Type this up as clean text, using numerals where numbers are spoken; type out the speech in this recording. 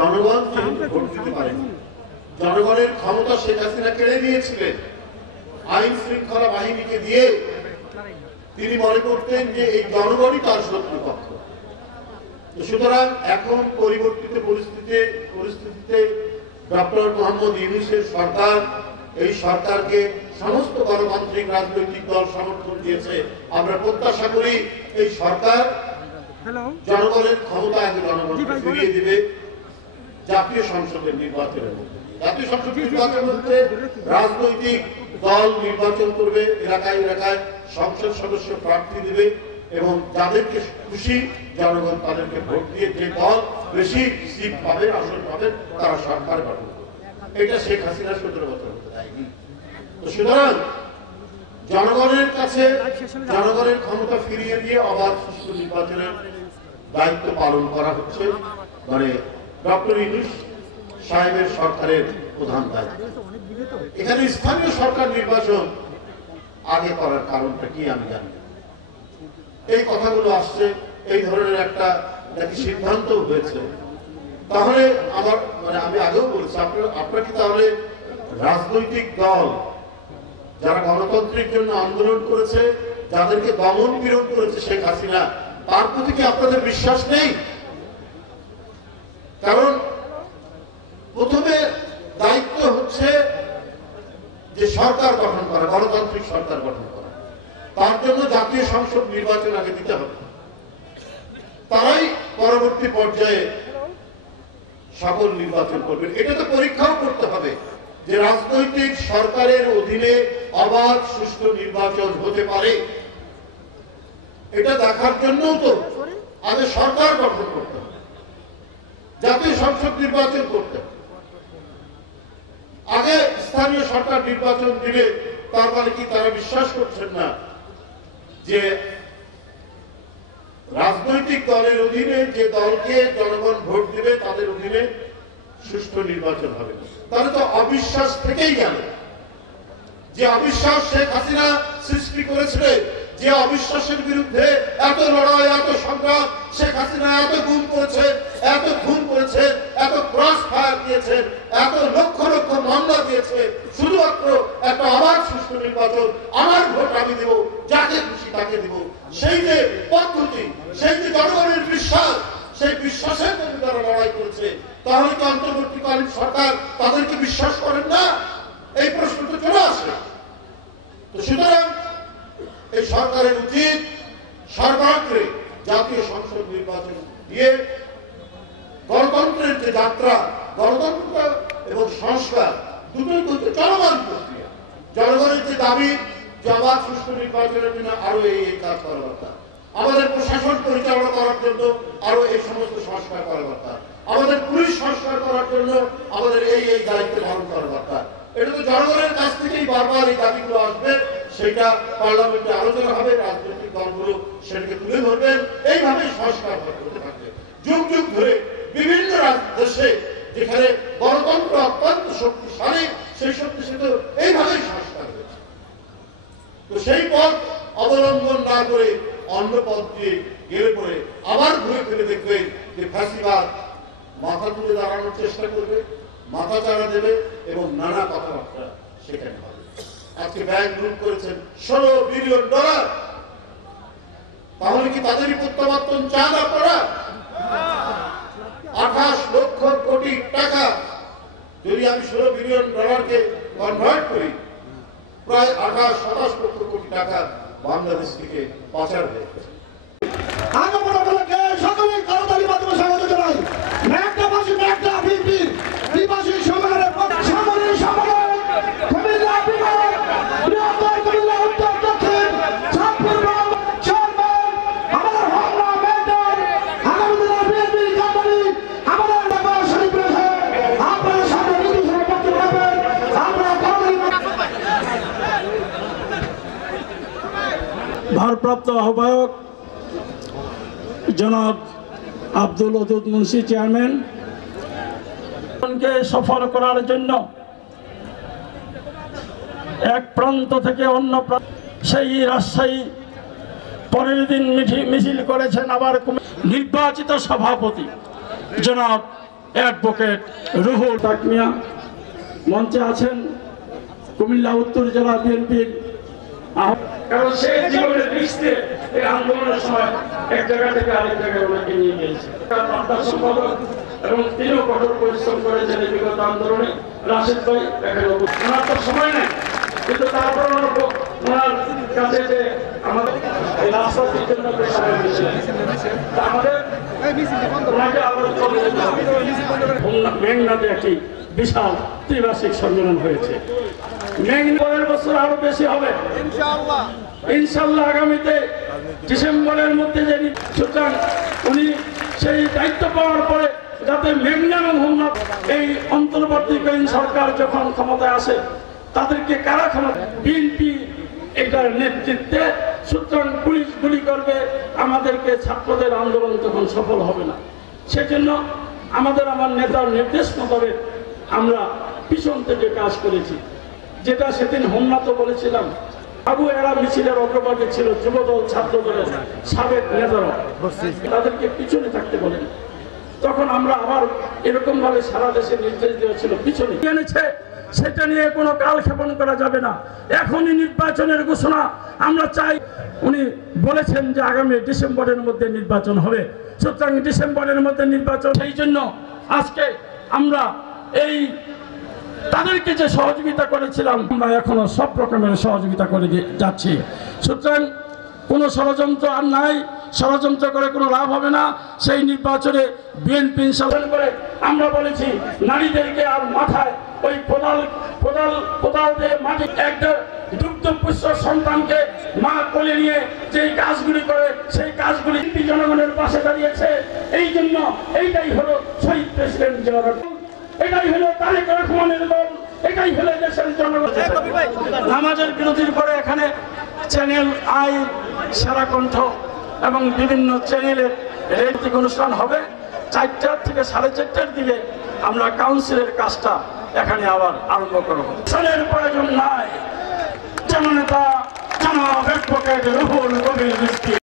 জনগণ ভোট দিতে পারেনি। জনগণের ক্ষমতা শেখ হাসিনা কেড়ে নিয়েছিলেন আইন শৃঙ্খলা বাহিনীকে দিয়ে। তিনি মনে করতেন যে এই জনগণই তার শত্রুপক্ষ। সুতরাং এখন পরিবর্তিত পরিস্থিতিতে ডক্টর মোহাম্মদ ইউনূসের সরকার, এই সরকারকে সমস্ত গণতান্ত্রিক রাজনৈতিক দল সমর্থন দিয়েছে। আমরা প্রত্যাশা করি এই সরকার জনগণের ক্ষমতা আগে জনগণকে ফিরিয়ে দিবে জাতীয় সংসদের নির্বাচনের মধ্যে। জাতীয় সংসদ নির্বাচনের মধ্যে রাজনৈতিক দল নির্বাচন করবে, এলাকায় এলাকায় সংসদ সদস্য প্রার্থী দিবে এবং যাদেরকে খুশি জনগণ তাদেরকে ভোট দিয়ে যে দল বেশি সিট পাবে, আসন পাবে, তারা সরকার গঠন করবে। এটা শেখ হাসিনা 17 বছর হতে দেয়নি। সুতরাং জনগণের কাছে জনগণের ক্ষমতা ফিরিয়ে দিয়ে অবাধ সুষ্ঠু নির্বাচনের দায়িত্ব পালন করা হচ্ছে, মানে ডক্টর ইউনূস সাহেবের সরকারের প্রধান দায়িত্ব। এখানে স্থানীয় সরকার নির্বাচন আগে করার কারণটা কি আমি জানি। এই কথাগুলো আসছে, এই ধরনের একটা নাকি সিদ্ধান্ত হয়েছে। তাহলে আমার আমি আগেও বলছি, আপনারা কি তাহলে রাজনৈতিক দল যারা গণতন্ত্রের জন্য আন্দোলন করেছে, যাদেরকে দমন পীড়ন করেছে শেখ হাসিনা, তার প্রতি কি আপনাদের বিশ্বাস নেই? কারণ প্রথমে দায়িত্ব হচ্ছে যে সরকার গঠন করা, গণতান্ত্রিক সরকার গঠন করা। তার জন্য জাতীয় সংসদ নির্বাচন আগে দিতে হবে। তারাই পরবর্তী পর্যায়ে সকল নির্বাচন করবেন। এটা তো পরীক্ষাও করতে হবে যে রাজনৈতিক সরকারের অধীনে অবাধ সুষ্ঠু নির্বাচন হতে পারে। এটা দেখার জন্যও তো আগে সরকার গঠন করতে হবে, জাতীয় সংসদ নির্বাচন করতে হবে। আগে স্থানীয় সরকার নির্বাচন দিলে তার মানে কি তারা বিশ্বাস করছেন না যে রাজনৈতিক দলের অধীনে যে দলকে জনগণ ভোট দিবে তাদের অধীনে সুষ্ঠু নির্বাচন হবে? তাহলে তো অবিশ্বাস থেকেই গেল। যে অবিশ্বাস শেখ হাসিনা সৃষ্টি করেছিলেন, যে অবিশ্বাসের বিরুদ্ধে এত লড়াই, এত সংগ্রাম, শেখ হাসিনা এত গুম করেছে, এত খুন করেছে, এত ক্রস ফায়ার দিয়েছে, এত লক্ষ লক্ষ মামলা দিয়েছে, শুধুমাত্র একটা অবাধ সুষ্ঠু নির্বাচন, আমার ভোট আমি দেব, যাকে খুশি তাকে দেব, সেই যে পদ্ধতি, সেই যে জনগণের বিশ্বাস, সেই বিশ্বাসের জন্য তারা লড়াই করেছে। তাহলে কি অন্তর্বর্তীকালীন সরকার তাদেরকে বিশ্বাস করেন না? এই প্রশ্নটা চলে আসে। তো সুতরাং এই সরকারের উচিত সর্বাগ্রে জাতীয় সংসদ নির্বাচন দিয়ে গণতন্ত্রের যে যাত্রা, গণতন্ত্র এবং সংস্কার দুটোই কিন্তু চলমান প্রক্রিয়া। জনগণের যে দাবি যে অবাধ সুষ্ঠু নির্বাচনের জন্য আরো এই কাজ করা দরকার, আমাদের প্রশাসন পরিচালনা করার জন্য আরো এই সমস্ত সংস্কার করা দরকার, আমাদের পুলিশ সংস্কার করার জন্য আমাদের এই দায়িত্ব পালন করা দরকার। এটা তো জনগণের কাছ থেকেই বারবার এই দাবিগুলো আসবে, সেটা পার্লামেন্টে আলোচনা হবে, রাজনৈতিক দলগুলো সেটাকে তুলে ধরবেন, এইভাবেই সংস্কার হতে থাকবে। যুগ যুগ ধরে বিভিন্ন দেশে যেখানে গণতন্ত্র অত্যন্ত শক্তিশালী, সেই শক্তিশালী এইভাবেই সংস্কার হয়েছে। তো সেই পথ অবলম্বন না করে অন্য পথ দিয়ে গেলে পরে আবার ঘুরে ফিরে দেখবেন যে ফ্যাসিবাদ মাথা তুলে দাঁড়ানোর চেষ্টা করবে, মাথা চাড়া দেবে এবং নানা কথাবার্তা সেখানে হবে। আজকে ব্যাংক লুট করেছেন $16 বিলিয়ন, তাহলে কি তাদেরই প্রত্যাবর্তন চান আপনারা? 28 লক্ষ কোটি টাকা যদি আমি $16 বিলিয়ন কনভার্ট করি, প্রায় 28-27 লক্ষ কোটি টাকা বাংলাদেশ থেকে পাচার হয়েছে। সকলের করতালি মাধ্যমে স্বাগত জানাই। ম্যাকডাবাসী ম্যাকডা বিপি দ্বিভাষী সম্মেলনের সামরিক সম্মেলন কুমিল্লা বিভাগ বৃহত্তর কুমিল্লা উত্তর দক্ষিণ চাঁদপুর চেয়ারম্যান আমাদের হোমনা মেন্টর আগামী দিনের বিএনপি কান্ডারি আমাদের ঢাকা শরীফ রয়েছে। আপনারা সামনে নির্দেশনা বক্তব্য রাখবেন। আমরা ভারপ্রাপ্ত আহ্বায়ক জনাব আব্দুল ওদুদ মুন্সি চেয়ারম্যান সফল করার জন্য এক প্রান্ত থেকে অন্য প্রান্ত, সেই রাজশাহী পরের দিন মিছিল করেছেন আবার নির্বাচিত সভাপতি জনাব অ্যাডভোকেট রুহুল তাকমিয়া মঞ্চে আছেন কুমিল্লা উত্তর জেলা বিএনপির কারণ সে জীবনের দৃষ্টিতে এই আন্দোলনের সময় এক জায়গা থেকে আরেক জায়গায় ওনাকে নিয়ে গিয়েছে আপনার সম্পাদক এবং তিনিও কঠোর পরিশ্রম করেছেন এই বিগত আন্দোলনে। রাশেদ ভাই এখানে ওনার তো সময় নেই, কিন্তু তারপর ওনার কাছে যে আমাদের এই রাস্তাটির জন্য সময় দিয়েছিলেন আমাদের ওনাকে আবার চলে যেতে হবে। মেঘনাতে একটি বিশাল ত্রিবার্ষিক সম্মেলন হয়েছে, পরের বছর আরো বেশি হবে ইনশাল্লাহ। আগামীতে ডিসেম্বরের মধ্যে যে সুতরাং উনি সেই দায়িত্ব পাওয়ার পরে যাতে মেঘনা এবং হোমনা এই অন্তর্বর্তীকালীন সরকার যখন ক্ষমতায় আসে তাদেরকে কারা ক্ষমতা বিএনপি এটার নেতৃত্বে, সুতরাং পুলিশ গুলি করবে, আমাদেরকে ছাত্রদের আন্দোলন তখন সফল হবে না। সেজন্য আমার নেতার নির্দেশ মোতাবেক আমরা পিছন থেকে কাজ করেছি, যেটা সেদিন হোমনাতে বলেছিলাম। আবু এরা মিছিলের অগ্রভাগে ছিল যুবদল ছাত্রদলের সাবেক নেতারা, তাদেরকে পিছনে থাকতে বলেন। তখন আমরা আবার এরকম ভাবে সারা দেশে নির্দেশ দিয়েছিল পিছনে এনেছে, সেটা নিয়ে কোনো কালক্ষেপণ করা যাবে না। এখনই নির্বাচনের ঘোষণা আমরা চাই। উনি বলেছেন যে আগামী ডিসেম্বরের মধ্যে নির্বাচন হবে, সুতরাং ডিসেম্বরের মধ্যে নির্বাচন। সেই জন্য আজকে আমরা এই তাদেরকে যে সহযোগিতা করেছিলাম আমরা এখনো সব রকমের সহযোগিতা করে যাচ্ছি। সুতরাং কোনো ষড়যন্ত্র আর নাই, ষড়যন্ত্র করে কোনো লাভ হবে না। সেই নির্বাচনে বিএনপি ইনশাল্লাহ করে আমরা বলেছি নারীদেরকে আর মাথায় ওই কোদাল দিয়ে মাটি একটা দুগ্ধপুষ্ট সন্তানকে মা কোলে নিয়ে যে কাজগুলি করে সেই কাজগুলি জনগণের পাশে দাঁড়িয়েছে। এই জন্য এইটাই হলো শহীদ প্রেসিডেন্ট জিয়াউর, এটাই হলো তারেক রহমানের দল, এটাই হলো দেশের জনগণ। নামাজের বিরতির পরে এখানে চ্যানেল আই, সেরা কণ্ঠ এবং বিভিন্ন চ্যানেলের রেটিং অনুষ্ঠান হবে। 4টা থেকে 4:30টার দিকে আমরা কাউন্সিলের কাজটা এখানে আবার আরম্ভ করব। প্রয়োজন নাই, জননেতা জনাব অ্যাডভোকেট রুহুল কবির রিজভী।